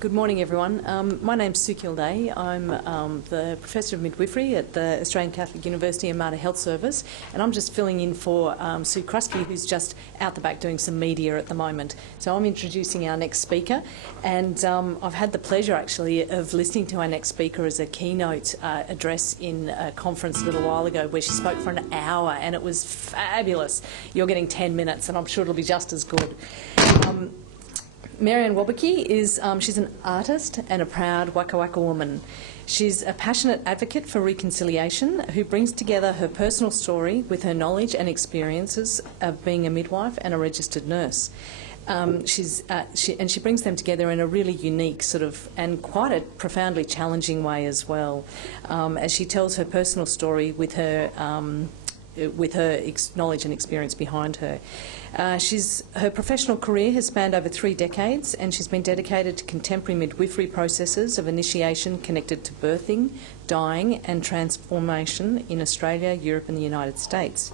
Good morning, everyone. My name's Sue Kilday. I'm the Professor of Midwifery at the Australian Catholic University and Mater Health Service, and I'm just filling in for Sue Krusky, who's just out the back doing some media at the moment. So I'm introducing our next speaker, and I've had the pleasure, actually, of listening to our next speaker as a keynote address in a conference a little while ago where she spoke for an hour, and it was fabulous. You're getting 10 minutes, and I'm sure it'll be just as good. Marianne Wobcke is she's an artist and a proud Waka Waka woman. She's a passionate advocate for reconciliation who brings together her personal story with her knowledge and experiences of being a midwife and a registered nurse. She brings them together in a really unique sort of and quite a profoundly challenging way as well, as she tells her personal story with her knowledge and experience behind her. Her professional career has spanned over 3 decades, and she's been dedicated to contemporary midwifery processes of initiation connected to birthing, dying and transformation in Australia, Europe and the United States.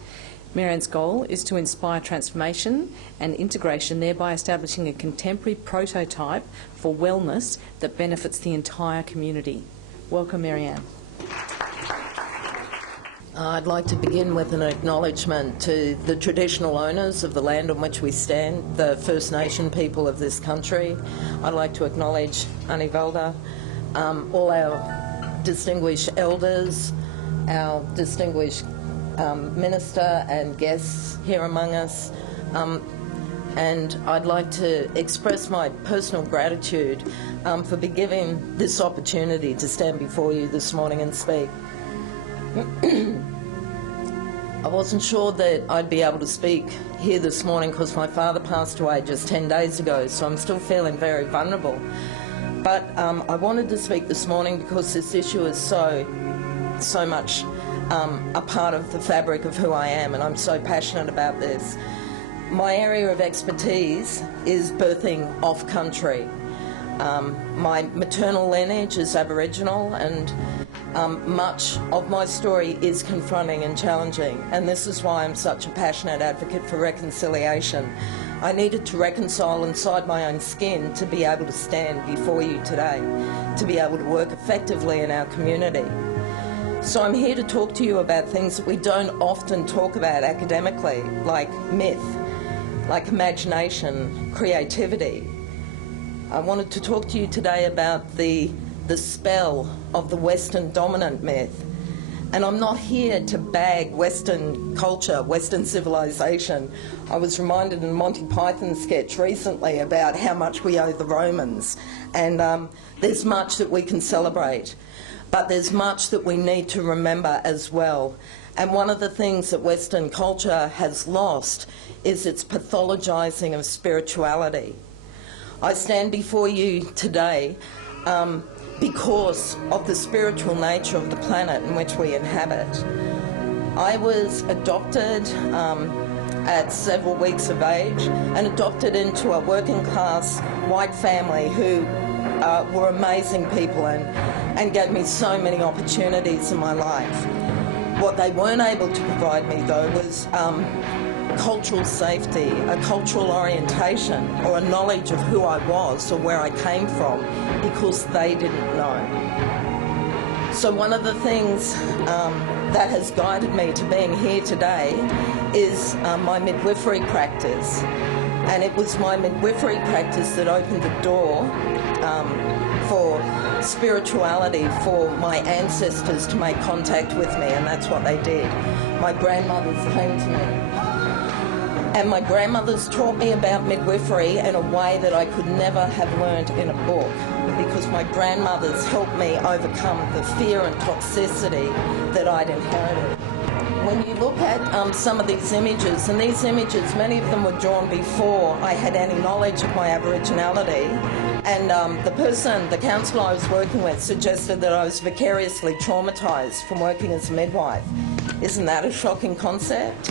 Marianne's goal is to inspire transformation and integration, thereby establishing a contemporary prototype for wellness that benefits the entire community. Welcome, Marianne. I'd like to begin with an acknowledgement to the traditional owners of the land on which we stand, the First Nation people of this country. I'd like to acknowledge Ani Valda, all our distinguished elders, our distinguished minister and guests here among us. And I'd like to express my personal gratitude for being given this opportunity to stand before you this morning and speak. I wasn't sure that I'd be able to speak here this morning because my father passed away just 10 days ago, so I'm still feeling very vulnerable. But I wanted to speak this morning because this issue is so much a part of the fabric of who I am, and I'm so passionate about this. My area of expertise is birthing off-country. My maternal lineage is Aboriginal, and much of my story is confronting and challenging, and this is why I'm such a passionate advocate for reconciliation. I needed to reconcile inside my own skin to be able to stand before you today, to be able to work effectively in our community. So I'm here to talk to you about things that we don't often talk about academically, like myth, like imagination, creativity. I wanted to talk to you today about the spell of the Western dominant myth. And I'm not here to bag Western culture, Western civilization. I was reminded in a Monty Python sketch recently about how much we owe the Romans. And there's much that we can celebrate, but there's much that we need to remember as well. And one of the things that Western culture has lost is its pathologizing of spirituality. I stand before you today because of the spiritual nature of the planet in which we inhabit. I was adopted at several weeks of age and adopted into a working class white family who were amazing people and gave me so many opportunities in my life. What they weren't able to provide me, though, was cultural safety, a cultural orientation, or a knowledge of who I was or where I came from, because they didn't know. So one of the things that has guided me to being here today is my midwifery practice. And it was my midwifery practice that opened the door for spirituality, for my ancestors to make contact with me, and that's what they did. My grandmothers came to me. And my grandmothers taught me about midwifery in a way that I could never have learned in a book, because my grandmothers helped me overcome the fear and toxicity that I'd inherited. When you look at some of these images, and these images, many of them were drawn before I had any knowledge of my Aboriginality, and the counsellor I was working with suggested that I was vicariously traumatised from working as a midwife. Isn't that a shocking concept?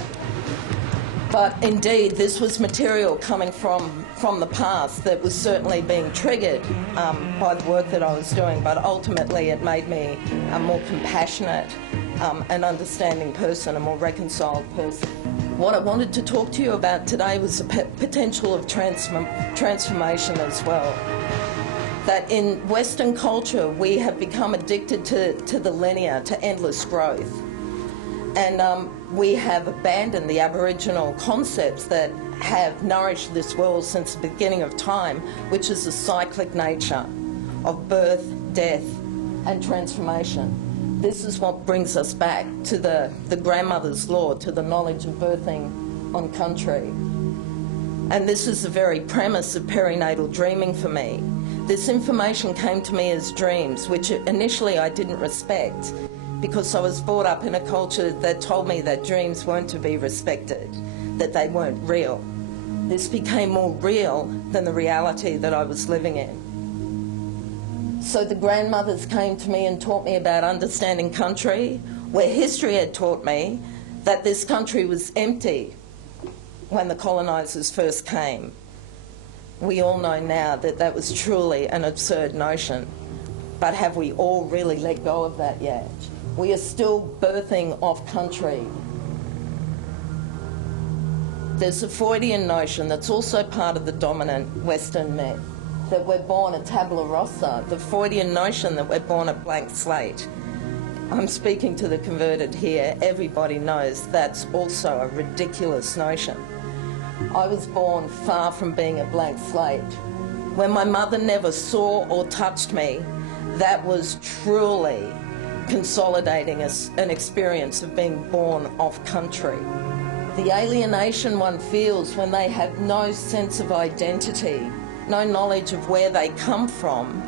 But indeed, this was material coming from the past that was certainly being triggered by the work that I was doing, but ultimately it made me a more compassionate and understanding person, a more reconciled person. What I wanted to talk to you about today was the potential of transformation as well. That in Western culture, we have become addicted to the linear, to endless growth. And we have abandoned the Aboriginal concepts that have nourished this world since the beginning of time, which is the cyclic nature of birth, death, and transformation. This is what brings us back to the grandmother's law, to the knowledge of birthing on country. And this is the very premise of perinatal dreaming for me. This information came to me as dreams, which initially I didn't respect, because I was brought up in a culture that told me that dreams weren't to be respected, that they weren't real. This became more real than the reality that I was living in. So the grandmothers came to me and taught me about understanding country, where history had taught me that this country was empty when the colonisers first came. We all know now that that was truly an absurd notion, but have we all really let go of that yet? We are still birthing off country. There's a Freudian notion that's also part of the dominant Western myth, that we're born a tabula rasa, the Freudian notion that we're born a blank slate. I'm speaking to the converted here. Everybody knows that's also a ridiculous notion. I was born far from being a blank slate. When my mother never saw or touched me, that was truly consolidating an experience of being born off country. The alienation one feels when they have no sense of identity, no knowledge of where they come from,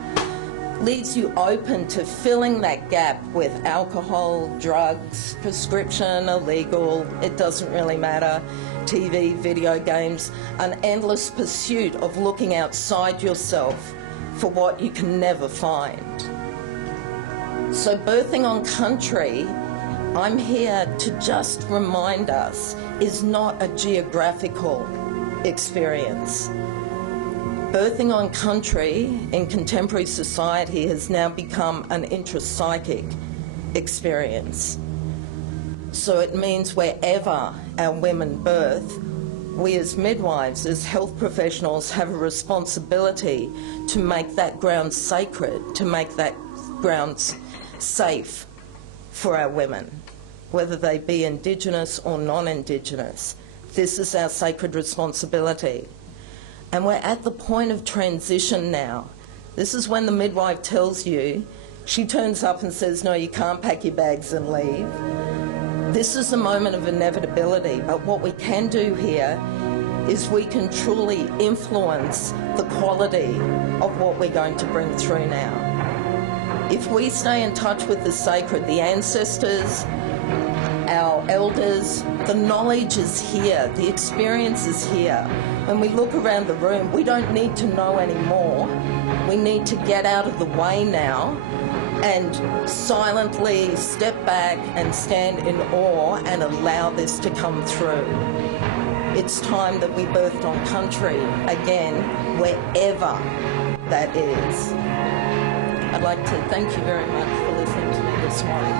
leaves you open to filling that gap with alcohol, drugs, prescription, illegal, it doesn't really matter, TV, video games, an endless pursuit of looking outside yourself for what you can never find. So birthing on country, I'm here to just remind us, is not a geographical experience. Birthing on country in contemporary society has now become an intrapsychic experience. So it means wherever our women birth, we as midwives, as health professionals, have a responsibility to make that ground sacred, to make that ground safe for our women, whether they be Indigenous or non-Indigenous. This is our sacred responsibility. And we're at the point of transition now. This is when the midwife tells you, she turns up and says, no, you can't pack your bags and leave. This is a moment of inevitability, but what we can do here is we can truly influence the quality of what we're going to bring through now. If we stay in touch with the sacred, the ancestors, our elders, the knowledge is here, the experience is here. When we look around the room, we don't need to know anymore. We need to get out of the way now and silently step back and stand in awe and allow this to come through. It's time that we birthed on country again, wherever that is. I'd like to thank you very much for listening to me this morning.